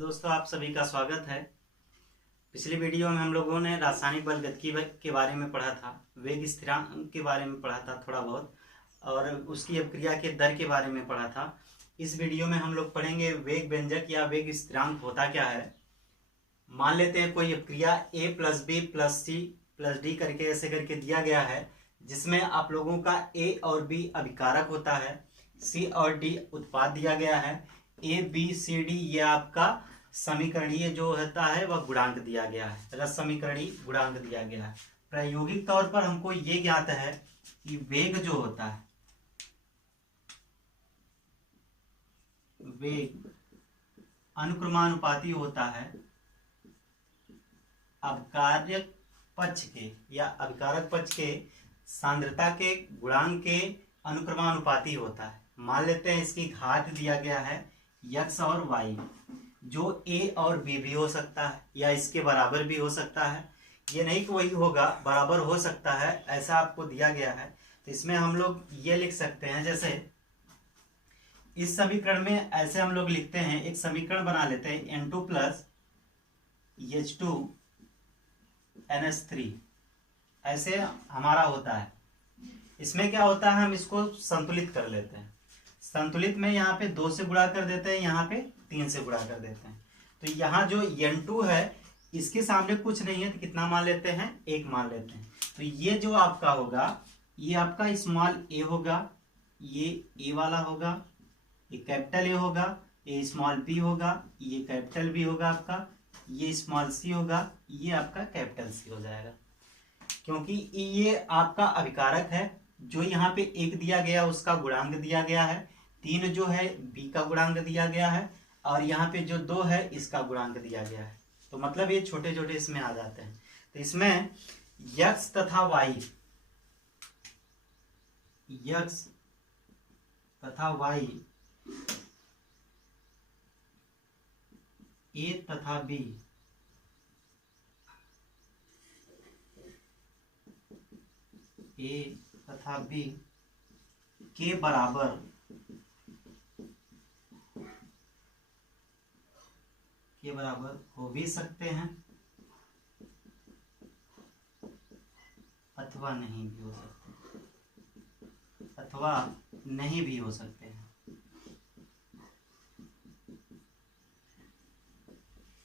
तो दोस्तों आप सभी का स्वागत है। पिछली वीडियो में हम लोगों ने रासायनिक बल गतिकी के बारे में पढ़ा था, वेग स्थिरांक के बारे में पढ़ा था थोड़ा बहुत, और उसकी अपक्रिया के दर के बारे में पढ़ा था। इस वीडियो में हम लोग पढ़ेंगे वेग व्यंजक या वेग स्थिरांक होता क्या है। मान लेते हैं कोई अपक्रिया a plus B plus C plus D करके ऐसे करके दिया गया है, जिसमें आप लोगों का a और b अभिकारक होता है, c और d उत्पाद दिया गया है, a b c d ये आपका समीकरणीय जो होता है वह गुणांक दिया गया है, रस समीकरणीय गुणांक दिया गया है। प्रायोगिक तौर पर हमको ये ज्ञात है कि वेग जो होता है, वेग अनुक्रमानुपाती होता है अभिकारक पक्ष के या अभिकारक पक्ष के सांद्रता के गुणांक के अनुक्रमानुपाती होता है। मान लेते हैं इसकी घात दिया गया है x और y, जो a और b भी हो सकता है या इसके बराबर भी हो सकता है। ये नहीं कि वही होगा, बराबर हो सकता है, ऐसा आपको दिया गया है। तो इसमें हम लोग ये लिख सकते हैं, जैसे इस समीकरण में ऐसे हम लोग लिखते हैं, एक समीकरण बना लेते हैं N2 प्लस H2 NH3, ऐसे हमारा होता है। इसमें क्या होता है, हम इसको संतुलित कर लेते हैं। संतुलित में यहाँ पे 2 से गुणा कर देते हैं, यहाँ पे 3 से गुणा कर देते हैं। तो यहाँ जो N2 है इसके सामने कुछ नहीं है तो कितना मान लेते हैं, 1 मान लेते हैं। तो ये जो आपका होगा, ये आपका स्मॉल a होगा, ये a वाला होगा, ये कैपिटल A होगा, ये स्मॉल b होगा, ये कैपिटल B होगा आपका, ये स्मॉल c होगा, ये आपका कैपिटल C हो जाएगा। क्योंकि ये आपका अभिकारक है, जो यहाँ पे 1 दिया गया उसका गुणांक दिया गया है, 3 जो है b का गुणांक दिया गया है, और यहाँ पे जो 2 है इसका गुणांक दिया गया है। तो मतलब ये छोटे छोटे इसमें आ जाते हैं। तो इसमें x तथा y, x तथा y, a तथा b, a तथा b के बराबर हो भी सकते हैं अथवा नहीं भी हो सकते, हैं।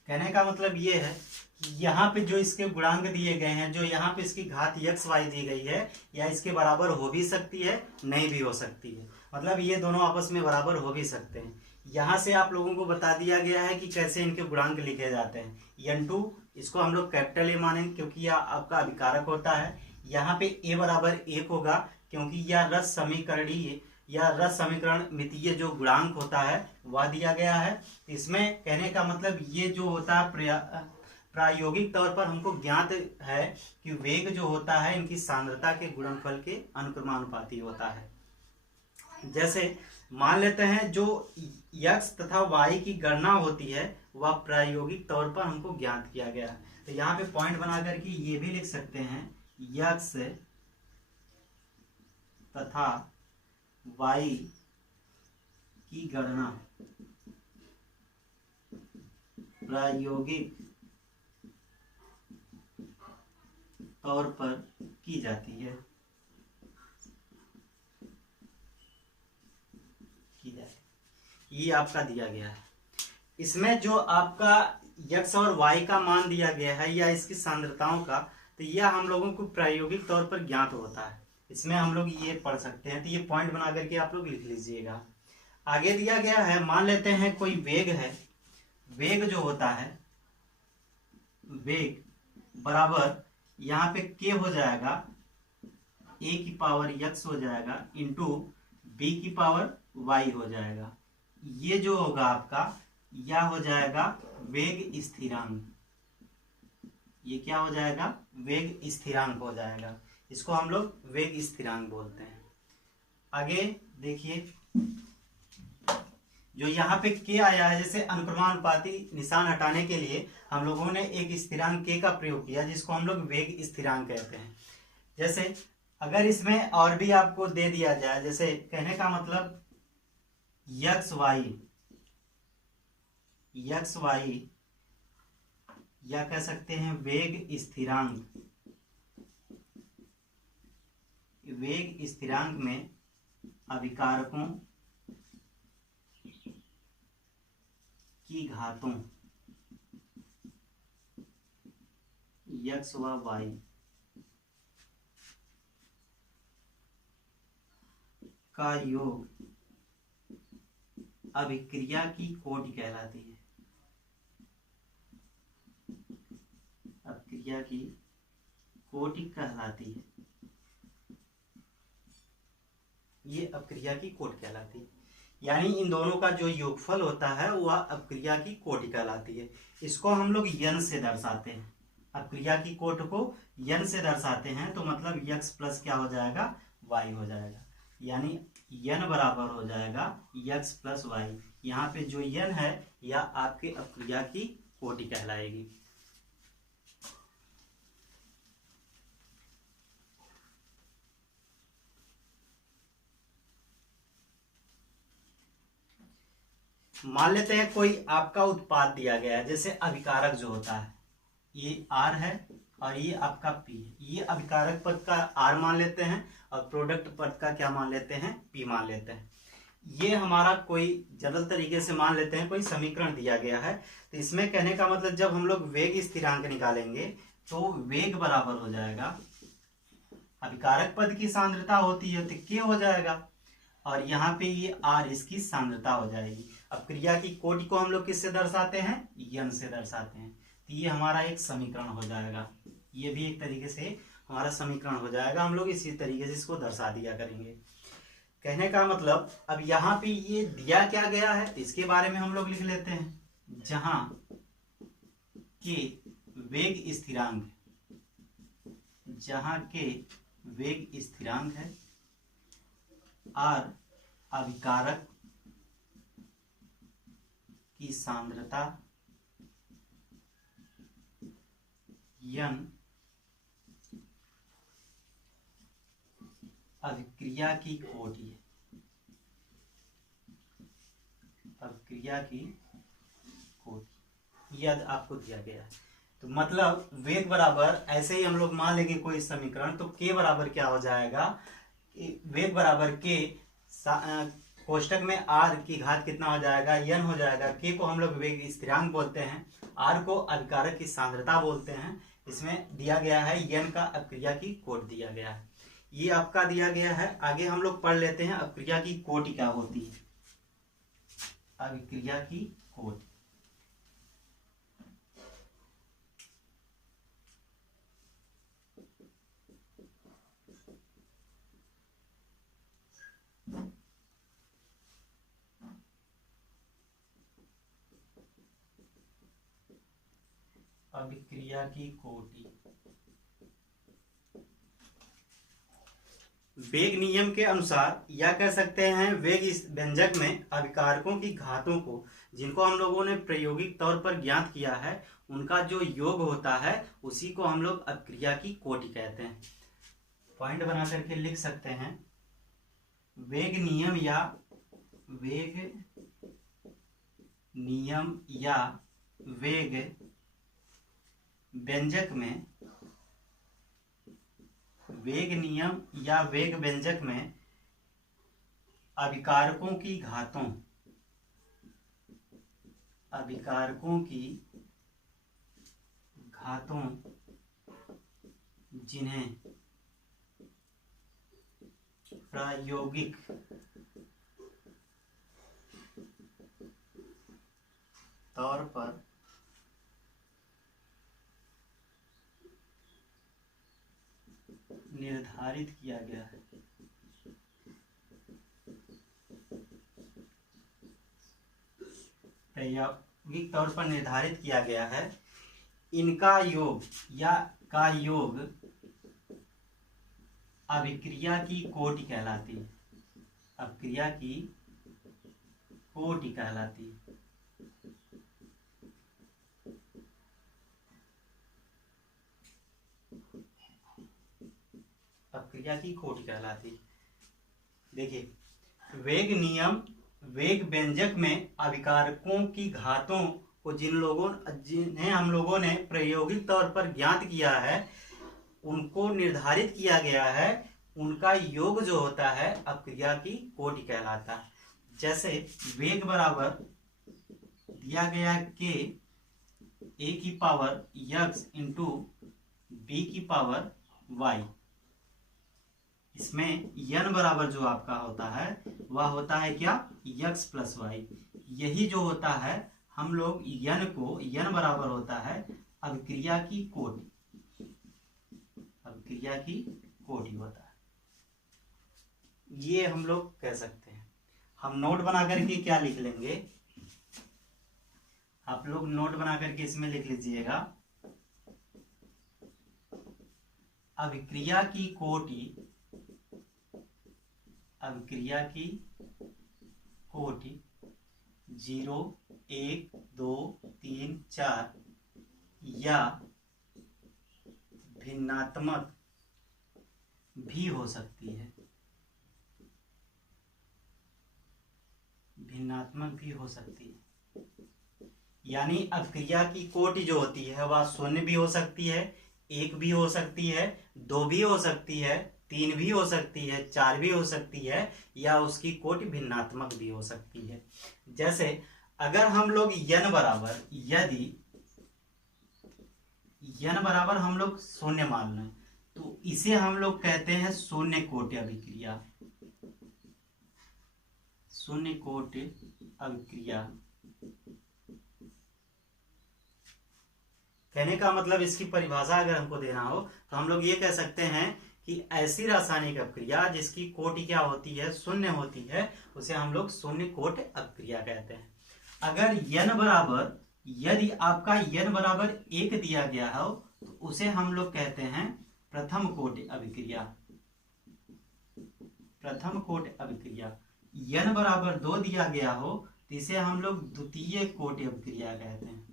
कहने का मतलब ये है कि यहाँ पे जो इसके गुणांक दिए गए हैं, जो यहाँ पे इसकी घात x y दी गई है, या इसके बराबर हो भी सकती है, नहीं भी हो सकती है। मतलब ये दोनों आपस में बराबर हो भी सकते हैं। यहाँ से आप लोगों को बता दिया गया है कि कैसे इनके गुणांक लिखे जाते हैं। N2 इसको हम लोग कैपिटल A मानेंगे क्योंकि यह आपका अभिकारक होता है। यहाँ पे A बराबर 1 होगा क्योंकि यह रस समीकरणीय या रस समीकरण मितीय जो गुणांक होता है वह दिया गया है। इसमें कहने का मतलब ये जो होता है प्रायोगिक तौर पर हमको ज्ञात है कि वेग जो होता है इनकी सांद्रता के गुणनफल के अनुक्रमानुपाती होता है। जैसे मान लेते हैं जो x तथा y की गणना होती है वह प्रायोगिक तौर पर हमको ज्ञात किया गया है। तो यहाँ पे पॉइंट बना करके ये भी लिख सकते हैं, x तथा y की गणना प्रायोगिक तौर पर की जाती है, ये आपका दिया गया है। इसमें जो आपका x और y का मान दिया गया है या इसकी सांद्रताओं का, तो यह हम लोगों को प्रायोगिक तौर पर ज्ञात होता है। इसमें हम लोग ये पढ़ सकते हैं। तो ये पॉइंट बना करके आप लोग लिख लीजिएगा। आगे दिया गया है, मान लेते हैं कोई वेग है, वेग जो होता है, वेग बराबर यहाँ पे k हो जाएगा, a की पावर x हो जाएगा इंटू b की पावर y हो जाएगा। ये जो होगा आपका, यह हो जाएगा वेग स्थिरांक। ये क्या हो जाएगा, वेग स्थिरांक हो जाएगा। इसको हम लोग वेग स्थिरांक बोलते हैं। आगे देखिए, जो यहाँ पे k आया है, जैसे अनुक्रमानुपाती निशान हटाने के लिए हम लोगों ने एक स्थिरांक k का प्रयोग किया, जिसको हम लोग वेग स्थिरांक कहते हैं। जैसे अगर इसमें और भी आपको दे दिया जाए, जैसे कहने का मतलब यक्स वाई, या कह सकते हैं वेग स्थिरांक, वेग स्थिरांक में अभिकारकों की घातों यक्स व वाई का योग अभिक्रिया की कोटि कहलाती है। अभिक्रिया की कोटि कहलाती है, ये अभिक्रिया की कोटि कहलाती है। यानी इन दोनों का जो योगफल होता है वह अपक्रिया की कोटि कहलाती है। इसको हम लोग यन से दर्शाते हैं, अपक्रिया की कोटि को यन से दर्शाते हैं, तो मतलब यक्स प्लस क्या हो जाएगा, वाई हो जाएगा। यानी यन बराबर हो जाएगा यक्स प्लस वाई। यहाँ पे जो यन है यह आपके अपक्रिया की कोटि कहलाएगी। मान लेते हैं कोई आपका उत्पाद दिया गया है, जैसे अभिकारक जो होता है ये आर है और ये आपका पी है। ये अभिकारक पद का आर मान लेते हैं और प्रोडक्ट पद का क्या मान लेते हैं, पी मान लेते हैं। ये हमारा कोई जनरल तरीके से मान लेते हैं कोई समीकरण दिया गया है। तो इसमें कहने का मतलब जब हम लोग वेग स्थिरांक निकालेंगे तो वेग बराबर हो जाएगा, अभिकारक पद की सांद्रता होती है तो के हो जाएगा, और यहाँ पे ये आर इसकी सांद्रता हो जाएगी। अब क्रिया की कोटि को हम लोग किससे दर्शाते हैं, यन से दर्शाते हैं। तो ये हमारा एक समीकरण हो जाएगा, ये भी एक तरीके से हमारा समीकरण हो जाएगा। हम लोग इसी तरीके से इसको दर्शा दिया करेंगे। कहने का मतलब अब यहाँ पे ये दिया क्या गया है इसके बारे में हम लोग लिख लेते हैं, जहां के वेग स्थिरांक, जहां के वेग स्थिरांक है, आर अभिकारक की सांद्रता, यन अभिक्रिया की कोटि है, अभिक्रिया की कोटि यदि आपको दिया गया है। तो मतलब वेग बराबर, ऐसे ही हम लोग मान लेंगे कोई समीकरण, तो के बराबर क्या हो जाएगा, वेग बराबर के कोष्टक में आर की घात कितना हो जाएगा, यन हो जाएगा। के को हम लोग वेग स्थिरांक बोलते हैं, आर को अभिकारक की सांद्रता बोलते हैं। इसमें दिया गया है यन का अपक्रिया की कोटि दिया गया है, ये आपका दिया गया है। आगे हम लोग पढ़ लेते हैं अपक्रिया की कोटि क्या होती है। अभिक्रिया की कोटि, अभिक्रिया की कोटि वेग नियम के अनुसार, या कह सकते हैं वेग इस व्यंजक में अभिकारकों की घातों को, जिनको हम लोगों ने प्रायोगिक तौर पर ज्ञात किया है, उनका जो योग होता है उसी को हम लोग अपक्रिया की कोटि कहते हैं। पॉइंट बना करके लिख सकते हैं, वेग नियम या वेग नियम या वेग व्यंजक में, वेग नियम या वेग व्यंजक में अभिकारकों की घातों, अभिकारकों की घातों जिन्हें प्रायोगिक तौर पर निर्धारित किया गया है, प्रायोगिक तौर पर निर्धारित किया गया है, इनका योग या का योग अभिक्रिया की कोटि कहलाती है, अभिक्रिया की कोटि कहलाती है। अभिक्रिया की कोटि कहलाती है। देखिए, वेग नियम वेग व्यंजक में अभिकारकों की घातों को जिन्हें हम लोगों ने प्रायोगिक तौर पर ज्ञात किया है, उनको निर्धारित किया गया है, उनका योग जो होता है अपक्रिया की कोटि कहलाता है। जैसे वेग बराबर दिया गया के ए की पावर यक्स इंटू बी की पावर वाई, इसमें यन बराबर जो आपका होता है वह होता है क्या, यक्स प्लस वाई। यही जो होता है हम लोग यन बराबर होता है अभिक्रिया की कोटि, अभिक्रिया की कोटि होता है, ये हम लोग कह सकते हैं। हम नोट बना करके क्या लिख लेंगे, आप लोग नोट बना करके इसमें लिख लीजिएगा, अभिक्रिया की कोटि, अभिक्रिया की कोटि 0, 1, 2, 3, 4 या भिन्नात्मक भी हो सकती है, भिन्नात्मक भी हो सकती है। यानी अभिक्रिया की कोटि जो होती है वह 0 भी हो सकती है, 1 भी हो सकती है, 2 भी हो सकती है, 3 भी हो सकती है, 4 भी हो सकती है, या उसकी कोटि भिन्नात्मक भी हो सकती है। जैसे अगर हम लोग यन बराबर, यदि यन बराबर हम लोग 0 मान लें तो इसे हम लोग कहते हैं शून्य कोटि अभिक्रिया, शून्य कोटि अभिक्रिया। कहने का मतलब इसकी परिभाषा अगर हमको देना हो तो हम लोग ये कह सकते हैं कि ऐसी रासायनिक अभिक्रिया जिसकी कोटि क्या होती है, शून्य होती है, उसे हम लोग शून्य कोटि अभिक्रिया कहते हैं। अगर यन बराबर, यदि आपका यन बराबर 1 दिया गया हो तो उसे हम लोग कहते हैं प्रथम कोटि अभिक्रिया, प्रथम कोटि अभिक्रिया। यन बराबर 2 दिया गया हो तो इसे हम लोग द्वितीय कोटि अभिक्रिया कहते हैं।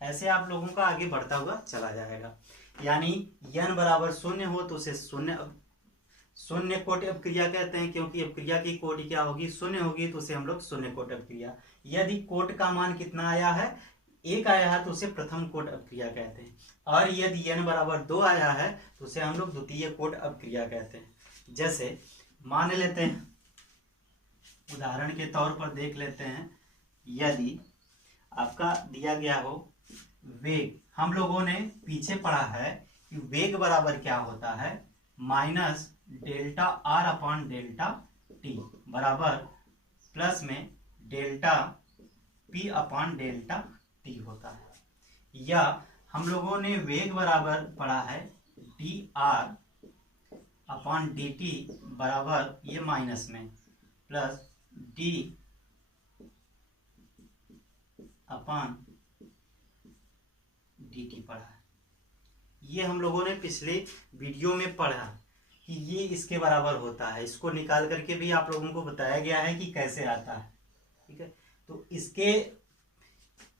ऐसे आप लोगों का आगे बढ़ता हुआ चला जाएगा। यानी यन बराबर 0 हो तो उसे शून्य कोटि अभिक्रिया कहते हैं, क्योंकि अभिक्रिया की कोटि क्या होगी, 0 होगी, तो उसे हम लोग शून्य कोटि अभिक्रिया। यदि कोट का मान कितना आया है, 1 आया है, तो उसे प्रथम कोटि अभिक्रिया कहते हैं। और यदि यन बराबर 2 आया है तो उसे हम लोग द्वितीय कोटि अभिक्रिया कहते हैं। जैसे मान लेते हैं, उदाहरण के तौर पर देख लेते हैं, यदि आपका दिया गया हो वेग, हम लोगों ने पीछे पढ़ा है कि वेग बराबर क्या होता है, minus delta R upon delta T बराबर प्लस में delta P upon delta T होता है। या हम लोगों ने वेग बराबर पढ़ा है D R upon D T बराबर, ये माइनस में, plus D upon D T पढ़ा है। ये हम लोगों ने पिछले वीडियो में पढ़ा कि ये इसके बराबर होता है। इसको निकाल करके भी आप लोगों को बताया गया है कि कैसे आता है, ठीक है। तो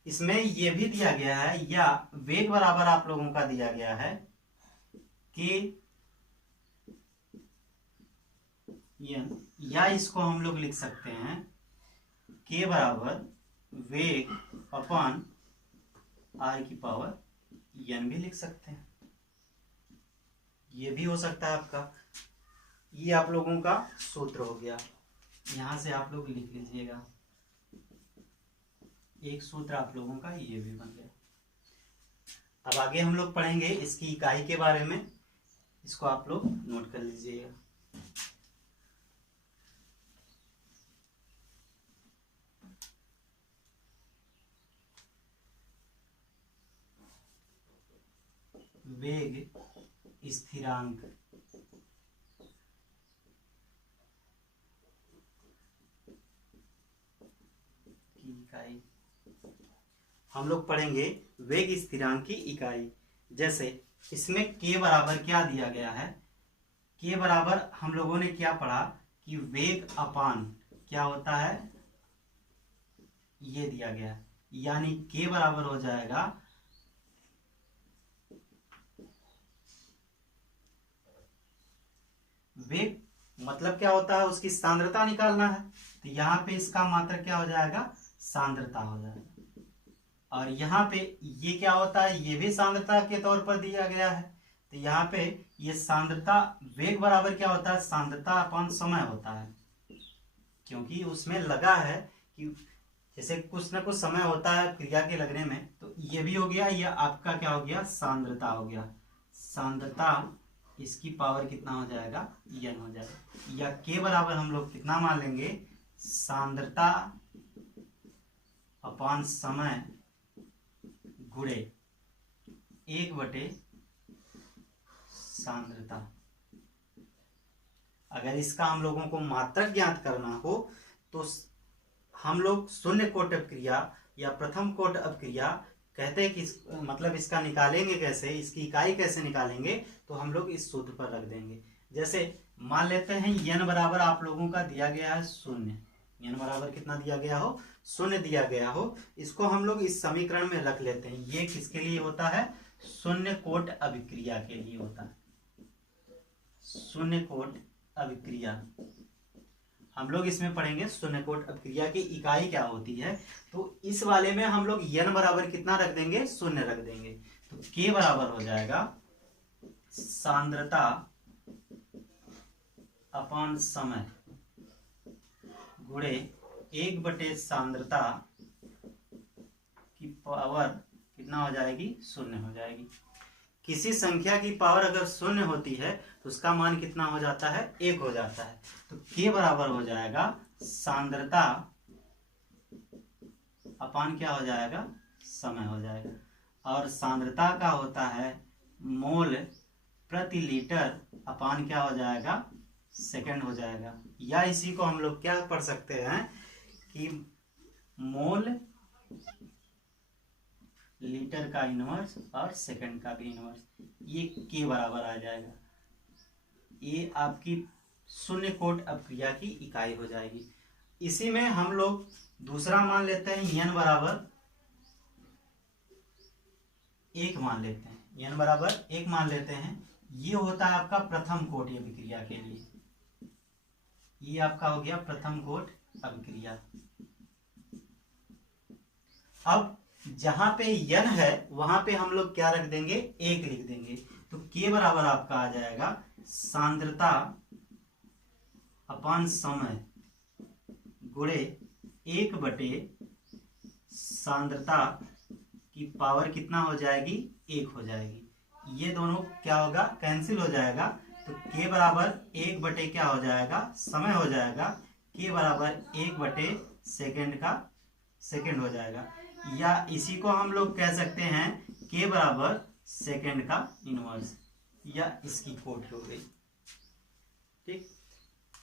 इसमें ये भी दिया गया है, या वेग बराबर आप लोगों का दिया गया है कि या इसको हम लोग लिख सकते हैं के बराबर वेग अपॉन आर की पावर एन भी लिख सकते हैं। ये भी हो सकता है आपका। ये आप लोगों का सूत्र हो गया, यहां से आप लोग लिख लीजिएगा। एक सूत्र आप लोगों का ये भी बन गया। अब आगे हम लोग पढ़ेंगे इसकी इकाई के बारे में, इसको आप लोग नोट कर लीजिएगा। वेग स्थिरांक की इकाई हम लोग पढ़ेंगे, वेग स्थिरांक की इकाई। जैसे इसमें के बराबर क्या दिया गया है, के बराबर हम लोगों ने क्या पढ़ा कि वेग अपान क्या होता है, ये दिया गया है। यानी के बराबर हो जाएगा वेग मतलब क्या होता है, उसकी सांद्रता निकालना है। तो यहाँ पे इसका मात्रक क्या हो जाएगा, सांद्रता हो जाएगा। और यहाँ पे ये क्या होता है, ये भी सांद्रता के तौर पर दिया गया है। तो यहाँ पे ये सांद्रता वेग बराबर क्या होता है, सांद्रता अपॉन समय होता है, क्योंकि उसमें लगा है कि जैसे कुछ ना कुछ समय होता है क्रिया के लगने में। तो ये भी हो गया, ये आपका क्या हो गया, सांद्रता हो गया। सांद्रता इसकी पावर कितना हो जाएगा, n हो जाएगा। या k बराबर हम लोग कितना मान लेंगे, सांद्रता अपॉन समय गुणे 1/, सांद्रता। अगर इसका हम लोगों को मात्रक ज्ञात करना हो तो हम लोग शून्य कोट अपक्रिया या प्रथम कोट अपक्रिया कहते हैं कि मतलब इसका निकालेंगे कैसे, इसकी इकाई कैसे निकालेंगे, तो हम लोग इस सूत्र पर रख देंगे। जैसे मान लेते हैं n बराबर आप लोगों का दिया गया है 0, n बराबर कितना दिया गया हो, 0 दिया गया हो। इसको हम लोग इस समीकरण में रख लेते हैं। ये किसके लिए होता है, शून्य कोट अभिक्रिया के लिए होता है। शून्य कोट अभिक्रिया हम लोग इसमें पढ़ेंगे, शून्य कोट अभिक्रिया की इकाई क्या होती है। तो इस वाले में हम लोग n बराबर कितना रख देंगे, 0 रख देंगे। तो k बराबर हो जाएगा सांद्रता अपॉन समय गुणे 1/, सांद्रता की पावर कितना हो जाएगी, 0 हो जाएगी। किसी संख्या की पावर अगर 0 होती है तो उसका मान कितना हो जाता है, 1 हो जाता है। तो k बराबर हो जाएगा सांद्रता अपान क्या हो जाएगा, समय हो जाएगा। और सांद्रता का होता है मोल प्रति लीटर अपान क्या हो जाएगा, सेकंड हो जाएगा। या इसी को हम लोग क्या पढ़ सकते हैं कि मोल लीटर का इनवर्स और सेकंड का भी इनवर्स, ये के बराबर आ जाएगा। ये आपकी शून्य कोट अपक्रिया की इकाई हो जाएगी। इसी में हम लोग दूसरा मान लेते हैं n बराबर 1 मान लेते हैं, n बराबर 1 मान लेते हैं। ये होता है आपका प्रथम कोट अभिक्रिया के लिए, ये आपका हो गया प्रथम कोट अभिक्रिया। अब जहां पे n है वहां पे हम लोग क्या रख देंगे, 1 लिख देंगे। तो k बराबर आपका आ जाएगा सांद्रता अपान समय गुणे 1/, सांद्रता की पावर कितना हो जाएगी, 1 हो जाएगी। ये दोनों क्या होगा, कैंसिल हो जाएगा। तो k बराबर 1/, क्या हो जाएगा, समय हो जाएगा। k बराबर 1/, सेकेंड का सेकेंड हो जाएगा। या इसी को हम लोग कह सकते हैं k बराबर सेकेंड का इनवर्स, या इसकी कोट हो गई। ठीक,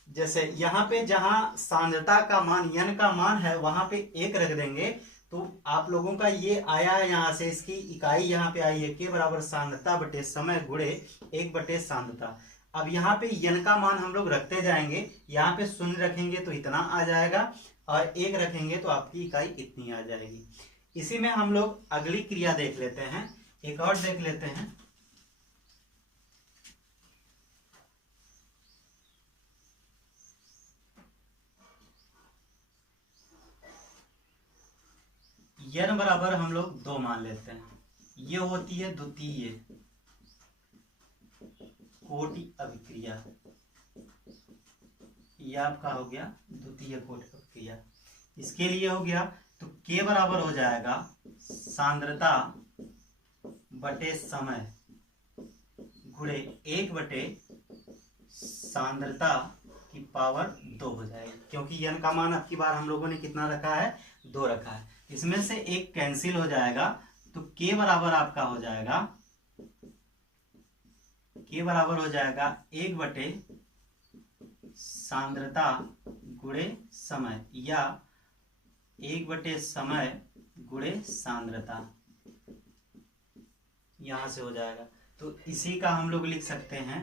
जैसे यहाँ पे जहां सांद्रता का मान n का मान है वहां पे 1 रख देंगे। तो आप लोगों का ये आया है, यहाँ से इसकी इकाई यहाँ पे आई है, k बराबर सांद्रता बटे समय गुणे 1/, सांद्रता। अब यहाँ पे n का मान हम लोग रखते जाएंगे, यहाँ पे 0 रखेंगे तो इतना आ जाएगा, और 1 रखेंगे तो आपकी इकाई इतनी आ जाएगी। इसी में हम लोग अगली क्रिया देख लेते हैं, एक और देख लेते हैं। n बराबर हम लोग 2 मान लेते हैं। ये होती है द्वितीय कोटि अभिक्रिया, ये आपका हो गया द्वितीय कोटि अभिक्रिया। इसके लिए हो गया तो k बराबर हो जाएगा सांद्रता बटे समय गुणे 1/, सांद्रता की पावर 2 हो जाएगी, क्योंकि n का मान अब की बार हम लोगों ने कितना रखा है, 2 रखा है। इसमें से एक कैंसिल हो जाएगा। तो k बराबर आपका हो जाएगा, k बराबर हो जाएगा 1/, सांद्रता गुणे समय, या 1/, समय गुणे सांद्रता, यहां से हो जाएगा। तो इसी का हम लोग लिख सकते हैं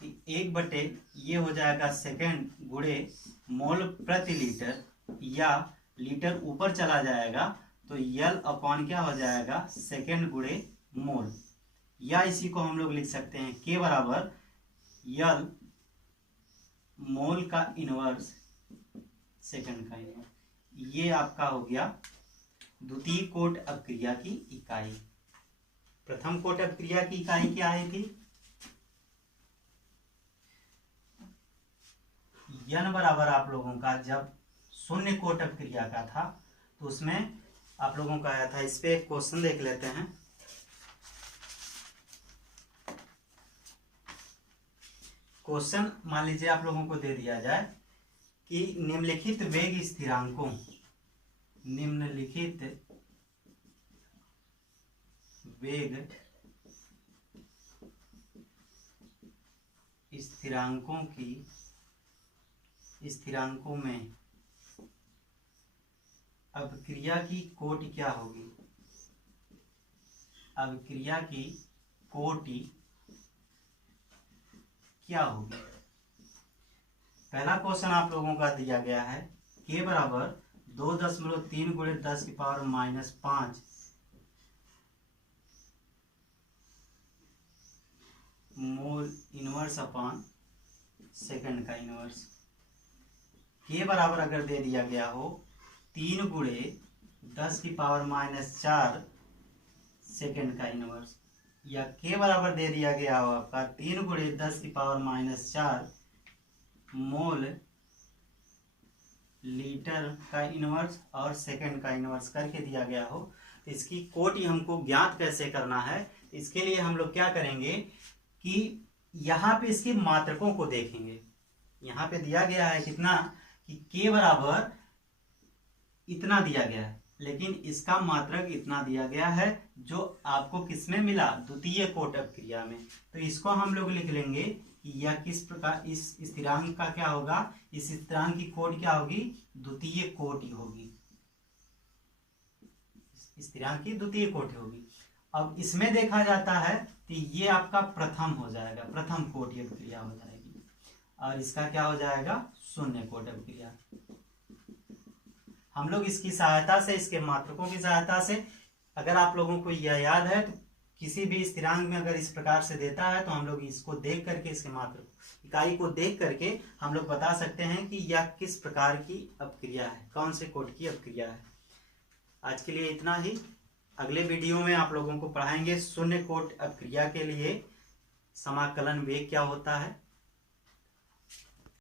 कि 1/, ये हो जाएगा सेकेंड गुणे मोल प्रति लीटर, या लीटर ऊपर चला जाएगा तो यल अपॉन क्या हो जाएगा, सेकेंड गुणे मोल। या इसी को हम लोग लिख सकते हैं k बराबर यल मोल का इनवर्स सेकंड का इनवर्स, ये आपका हो गया द्वितीय कोट अपक्रिया की इकाई। प्रथम कोट अपक्रिया की इकाई क्या आई थी? n बराबर आप लोगों का जब शून्य कोट अपक्रिया का था तो उसमें आप लोगों का आया था। इस पे एक क्वेश्चन देख लेते हैं। क्वेश्चन मान लीजिए आप लोगों को दे दिया जाए कि निम्नलिखित वेग स्थिरांकों, निम्नलिखित वेग स्थिरांकों में अपक्रिया की कोटि क्या होगी? अपक्रिया की कोटि क्या होगी? पहला क्वेश्चन आप लोगों का दिया गया है k बराबर 2.3 गुणे 10 की power -5 mole inverse upon second का इनवर्स। k बराबर अगर दे दिया गया हो 3 गुणे 10 की पावर -4 सेकंड का इनवर्स, या k बराबर दे दिया गया हो आपका 3 गुणे 10 की पावर -4 मोल लीटर का इनवर्स और सेकंड का इनवर्स करके दिया गया हो, तो इसकी कोटि हमको ज्ञात कैसे करना है? इसके लिए हम लोग क्या करेंगे कि यहाँ पे इसके मात्रकों को देखेंगे। यहाँ पे दिया गया है कितना कि k बराबर इतना दिया गया है, लेकिन इसका मात्रक इतना दिया गया है जो आपको किसमें मिला? द्वितीय कोट अपक्रिया में। तो इसको हम लोग लिख लेंगे कि यह किस प्रकार, इस स्थिरांक का क्या होगा? इस स्थिरांक की कोटि क्या होगी? द्वितीय कोटि होगी। स्थिरांक की द्वितीय कोटि होगी। अब इसमें देखा जाता है तो ये आपका प्रथम हो जाएगा, प्रथम कोटि अपक्रिया हो जाएगी, और इसका क्या हो जाएगा? शून्य कोट अपक्रिया। हम लोग इसकी सहायता से, इसके मात्रकों की सहायता से, अगर आप लोगों को यह याद है तो किसी भी स्थिरांक में अगर इस प्रकार से देता है तो हम लोग इसको देख करके, इसके मात्रक इकाई को देख करके हम लोग बता सकते हैं कि यह किस प्रकार की अपक्रिया है, कौन से कोट की अपक्रिया है। आज के लिए इतना ही। अगले वीडियो में आप लोगों को पढ़ाएंगे शून्य कोट अपक्रिया के लिए समाकलन वेग क्या होता है।